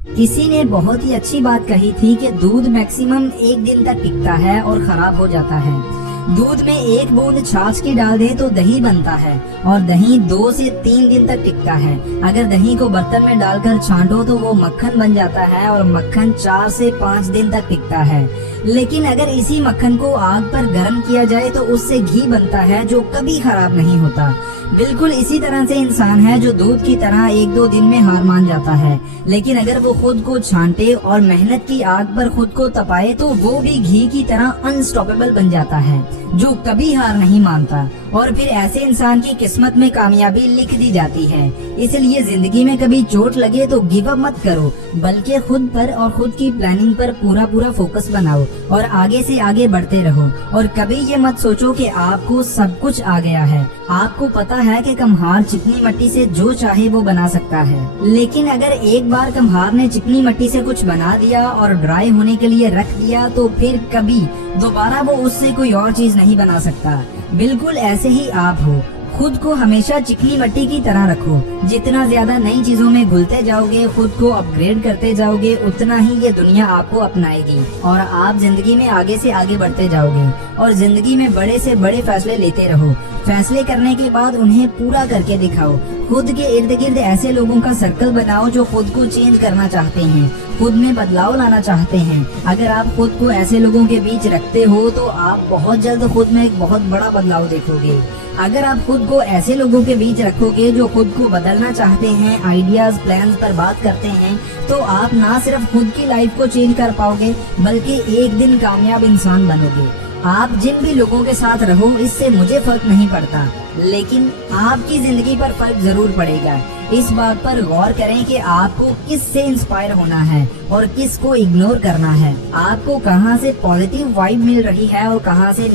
किसी ने बहुत ही अच्छी बात कही थी कि दूध मैक्सिमम 1 दिन तक टिकता है और खराब हो जाता है। दूध में 1 बूंद छाछ की डाल दें तो दही बनता है और दही 2 से 3 दिन तक टिकता है। अगर दही को बर्तन में डालकर छांटो तो वो मक्खन बन जाता है और मक्खन 4 से 5 दिन तक टिकता है। लेकिन अगर इसी मक्खन को आग पर गर्म किया जाए तो उससे घी बनता है जो कभी खराब नहीं होता। बिल्कुल इसी तरह से इंसान है जो दूध की तरह 1-2 दिन में हार मान जाता है, लेकिन अगर वो खुद को छांटे और मेहनत की आग पर खुद को तपाए तो वो भी घी की तरह अनस्टॉपेबल बन जाता है जो कभी हार नहीं मानता। और फिर ऐसे इंसान की किस्मत में कामयाबी लिख दी जाती है। इसलिए जिंदगी में कभी चोट लगे तो गिव अप मत करो, बल्कि खुद पर और खुद की प्लानिंग पर पूरा फोकस बनाओ और आगे से आगे बढ़ते रहो। और कभी ये मत सोचो कि आपको सब कुछ आ गया है। आपको पता है कि कम्हार चिकनी मिट्टी से जो चाहे वो बना सकता है, लेकिन अगर एक बार कम्हार ने चिकनी मिट्टी से कुछ बना दिया और ड्राई होने के लिए रख दिया तो फिर कभी दोबारा वो उससे कोई और चीज नहीं बना सकता। बिल्कुल ऐसे ही आप हो, खुद को हमेशा चिकनी मिट्टी की तरह रखो। जितना ज्यादा नई चीजों में घुलते जाओगे, खुद को अपग्रेड करते जाओगे, उतना ही ये दुनिया आपको अपनाएगी और आप जिंदगी में आगे से आगे बढ़ते जाओगे। और जिंदगी में बड़े से बड़े फैसले लेते रहो। फैसले करने के बाद उन्हें पूरा करके दिखाओ। खुद के इर्द गिर्द ऐसे लोगों का सर्कल बनाओ जो खुद को चेंज करना चाहते हैं, खुद में बदलाव लाना चाहते हैं। अगर आप खुद को ऐसे लोगों के बीच रखते हो तो आप बहुत जल्द खुद में एक बहुत बड़ा बदलाव देखोगे। अगर आप खुद को ऐसे लोगों के बीच रखोगे जो खुद को बदलना चाहते हैं, आइडियाज प्लान्स पर बात करते हैं, तो आप ना सिर्फ खुद की लाइफ को चेंज कर पाओगे बल्कि एक दिन कामयाब इंसान बनोगे। आप जिन भी लोगों के साथ रहो इससे मुझे फर्क नहीं पड़ता, लेकिन आपकी जिंदगी पर फर्क जरूर पड़ेगा। इस बात पर गौर करें कि आपको किस से इंस्पायर होना है और किस को इग्नोर करना है। आपको कहां से पॉजिटिव वाइब मिल रही है और कहां से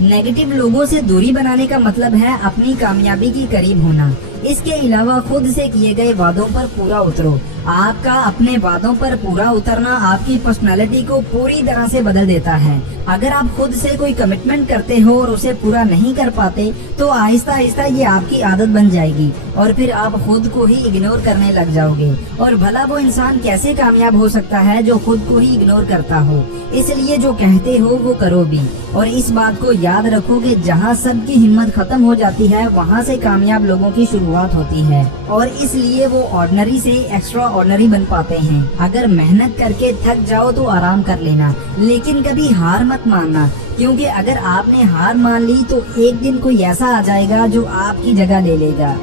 नेगेटिव लोगों से दूरी बनाने का मतलब है अपनी कामयाबी के करीब होना। इसके अलावा खुद से किए गए वादों पर पूरा उतरो। आपका अपने वादों पर पूरा उतरना आपकी पर्सनालिटी को पूरी तरह से बदल देता है। अगर आप खुद से कोई कमिटमेंट करते हो और उसे पूरा नहीं कर पाते तो आहिस्ता आहिस्ता ये आपकी आदत बन जाएगी और फिर आप खुद को ही इग्नोर करने लग जाओगे। और भला वो इंसान कैसे कामयाब हो सकता है जो खुद को ही इग्नोर करता हो। इसलिए जो कहते हो वो करो भी। और इस बात को याद रखो कि जहाँ सबकी हिम्मत खत्म हो जाती है वहाँ से कामयाब लोगों की शुरुआत होती है और इसलिए वो ऑर्डिनरी से एक्स्ट्रा ऑर्डिनरी बन पाते हैं। अगर मेहनत करके थक जाओ तो आराम कर लेना, लेकिन कभी हार मत मानना, क्योंकि अगर आपने हार मान ली तो एक दिन कोई ऐसा आ जाएगा जो आपकी जगह ले लेगा।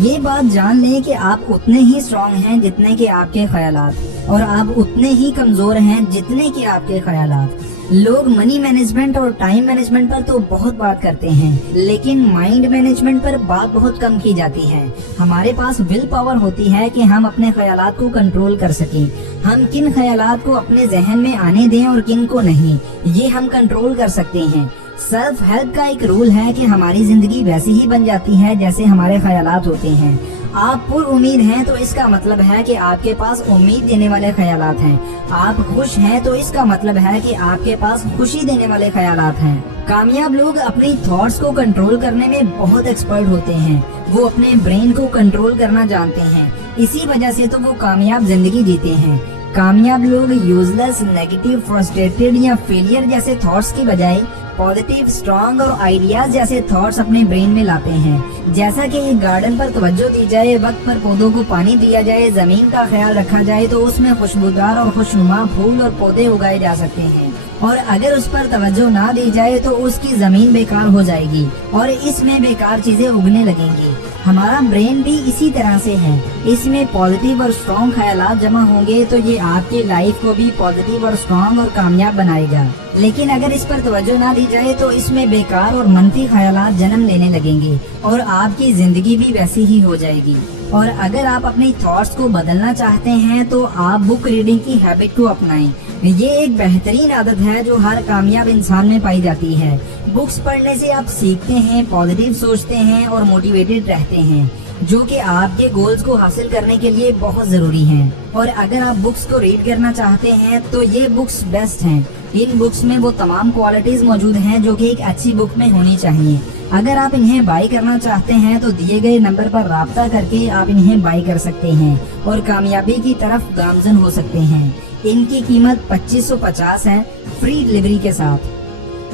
ये बात जान लें कि आप उतने ही स्ट्रॉन्ग हैं जितने के आपके ख्यालात और आप उतने ही कमजोर हैं जितने के आपके ख्यालात। लोग मनी मैनेजमेंट और टाइम मैनेजमेंट पर तो बहुत बात करते हैं, लेकिन माइंड मैनेजमेंट पर बात बहुत कम की जाती है। हमारे पास विल पावर होती है कि हम अपने ख्यालात को कंट्रोल कर सकें। हम किन ख्यालात को अपने जहन में आने दें और किन को नहीं, ये हम कंट्रोल कर सकते हैं। सेल्फ हेल्प का एक रूल है कि हमारी जिंदगी वैसी ही बन जाती है जैसे हमारे ख्यालात होते हैं। आप पुर उम्मीद हैं तो इसका मतलब है कि आपके पास उम्मीद देने वाले ख्यालात हैं। आप खुश हैं तो इसका मतलब है कि आपके पास खुशी देने वाले ख्यालात हैं। कामयाब लोग अपनी थॉट्स को कंट्रोल करने में बहुत एक्सपर्ट होते हैं। वो अपने ब्रेन को कंट्रोल करना जानते हैं, इसी वजह से तो वो कामयाब जिंदगी जीते हैं। कामयाब लोग यूजलेस, नेगेटिव, फ्रस्ट्रेटेड या फेलियर जैसे थॉट्स की बजाय पॉजिटिव, स्ट्रॉन्ग और आइडियाज जैसे थॉट्स अपने ब्रेन में लाते हैं। जैसा कि एक गार्डन पर तवज्जो दी जाए, वक्त पर पौधों को पानी दिया जाए, जमीन का ख्याल रखा जाए तो उसमें खुशबूदार और खुशनुमा फूल और पौधे उगाए जा सकते हैं। और अगर उस पर तवज्जो ना दी जाए तो उसकी जमीन बेकार हो जाएगी और इसमें बेकार चीजें उगने लगेंगी। हमारा ब्रेन भी इसी तरह से है। इसमें पॉजिटिव और स्ट्रॉन्ग ख्यालात जमा होंगे तो ये आपकी लाइफ को भी पॉजिटिव और स्ट्रॉन्ग और कामयाब बनाएगा। लेकिन अगर इस पर तवज्जो ना दी जाए तो इसमें बेकार और मनफी ख्यालात जन्म लेने लगेंगे और आपकी जिंदगी भी वैसी ही हो जाएगी। और अगर आप अपनी थॉट्स को बदलना चाहते हैं तो आप बुक रीडिंग की हैबिट को अपनाएं। ये एक बेहतरीन आदत है जो हर कामयाब इंसान में पाई जाती है। बुक्स पढ़ने से आप सीखते हैं, पॉजिटिव सोचते हैं और मोटिवेटेड रहते हैं, जो कि आपके गोल्स को हासिल करने के लिए बहुत जरूरी हैं। और अगर आप बुक्स को रीड करना चाहते हैं तो ये बुक्स बेस्ट हैं। इन बुक्स में वो तमाम क्वालिटीज मौजूद हैं जो कि एक अच्छी बुक में होनी चाहिए। اگر آپ انہیں بائی کرنا چاہتے ہیں تو دیے گئے نمبر پر رابطہ کر کے آپ انہیں بائی کر سکتے ہیں اور کامیابی کی طرف گامزن ہو سکتے ہیں۔ ان کی قیمت 2550 ہے، فری ڈلیوری کے ساتھ۔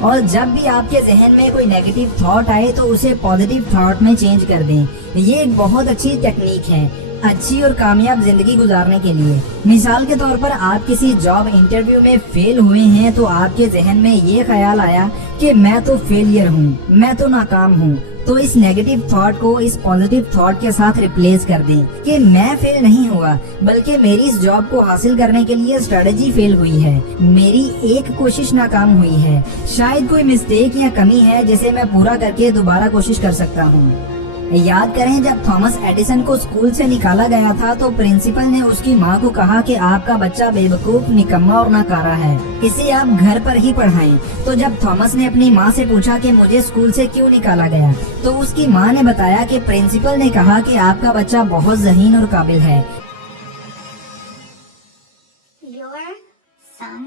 اور جب بھی آپ کے ذہن میں کوئی نیگیٹو تھاٹ آئے تو اسے پازیٹیو تھاٹ میں چینج کر دیں۔ یہ ایک بہت اچھی ٹیکنیک ہے اچھی اور کامیاب زندگی گزارنے کے لیے۔ مثال کے طور پر آپ کسی جاب انٹرویو میں فیل ہوئے ہیں تو آپ کے ذہن میں یہ خیال آیا کہ میں تو فیلئر ہوں، میں تو ناکام ہوں، تو اس نیگیٹو تھاٹ کو اس پازیٹیو تھاٹ کے ساتھ ریپلیس کر دیں کہ میں فیل نہیں ہوا، بلکہ میری اس جاب کو حاصل کرنے کے لیے اسٹریٹجی فیل ہوئی ہے، میری ایک کوشش ناکام ہوئی ہے، شاید کوئی مسٹیک یا کمی ہے جسے میں پورا کر کے دوبارہ کوشش کر سکتا ہوں۔ یاد کریں جب تھامس ایڈیسن کو اسکول سے نکالا گیا تھا تو پرنسپل نے اس کی ماں کو کہا کہ آپ کا بچہ بے وقوف، نکما اور ناکارہ ہے، اسے آپ گھر پر ہی پڑھائیں۔ تو جب تھامس نے اپنی ماں سے پوچھا کہ مجھے اسکول سے کیوں نکالا گیا تو اس کی ماں نے بتایا کہ پرنسپل نے کہا کہ آپ کا بچہ بہت ذہین اور قابل ہے۔ Your son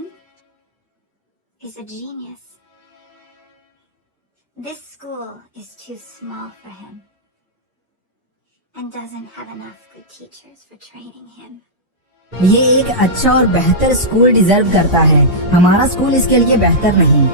is a genius. This school is too small for him and doesn't have enough good teachers for training him. یہ ایک اچھا اور بہتر اسکول ڈیزرو کرتا ہے، ہمارا اسکول اس کے لیے بہتر نہیں۔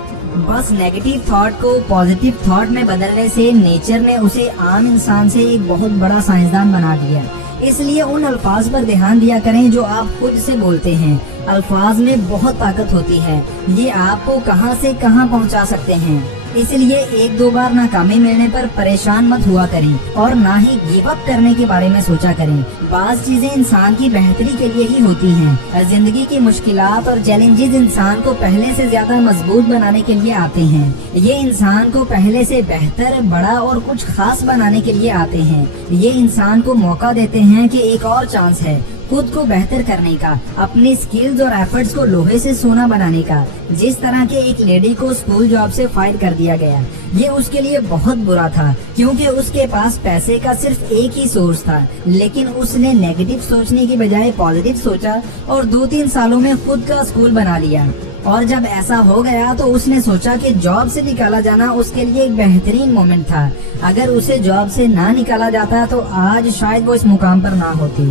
بس نیگیٹو تھاٹ کو پازیٹیو تھاٹ میں بدلنے سے نیچر نے اسے عام انسان سے ایک بہت بڑا سائنسدان بنا دیا۔ اس لیے ان الفاظ پر دھیان دیا کریں جو آپ خود سے بولتے ہیں۔ الفاظ میں بہت طاقت ہوتی ہے، یہ آپ کو کہاں سے کہاں پہنچا سکتے ہیں۔ اس لیے ایک دو بار ناکامی ملنے پر پریشان مت ہوا کریں اور نہ ہی گیو اپ کرنے کے بارے میں سوچا کریں۔ بعض چیزیں انسان کی بہتری کے لیے ہی ہوتی ہیں۔ زندگی کی مشکلات اور چیلنجز انسان کو پہلے سے زیادہ مضبوط بنانے کے لیے آتے ہیں، یہ انسان کو پہلے سے بہتر، بڑا اور کچھ خاص بنانے کے لیے آتے ہیں۔ یہ انسان کو موقع دیتے ہیں کہ ایک اور چانس ہے خود کو بہتر کرنے کا، اپنی سکلز اور ایفرٹس کو لوہے سے سونا بنانے کا۔ جس طرح کے ایک لیڈی کو اسکول جاب سے فائر کر دیا گیا، یہ اس کے لیے بہت برا تھا کیونکہ اس کے پاس پیسے کا صرف ایک ہی سورس تھا، لیکن اس نے نیگیٹو سوچنے کی بجائے پازیٹیو سوچا اور 2-3 سالوں میں خود کا اسکول بنا لیا۔ اور جب ایسا ہو گیا تو اس نے سوچا کہ جاب سے نکالا جانا اس کے لیے ایک بہترین مومنٹ تھا، اگر اسے جاب سے نہ نکالا جاتا تو آج شاید وہ اس مقام پر نہ ہوتی۔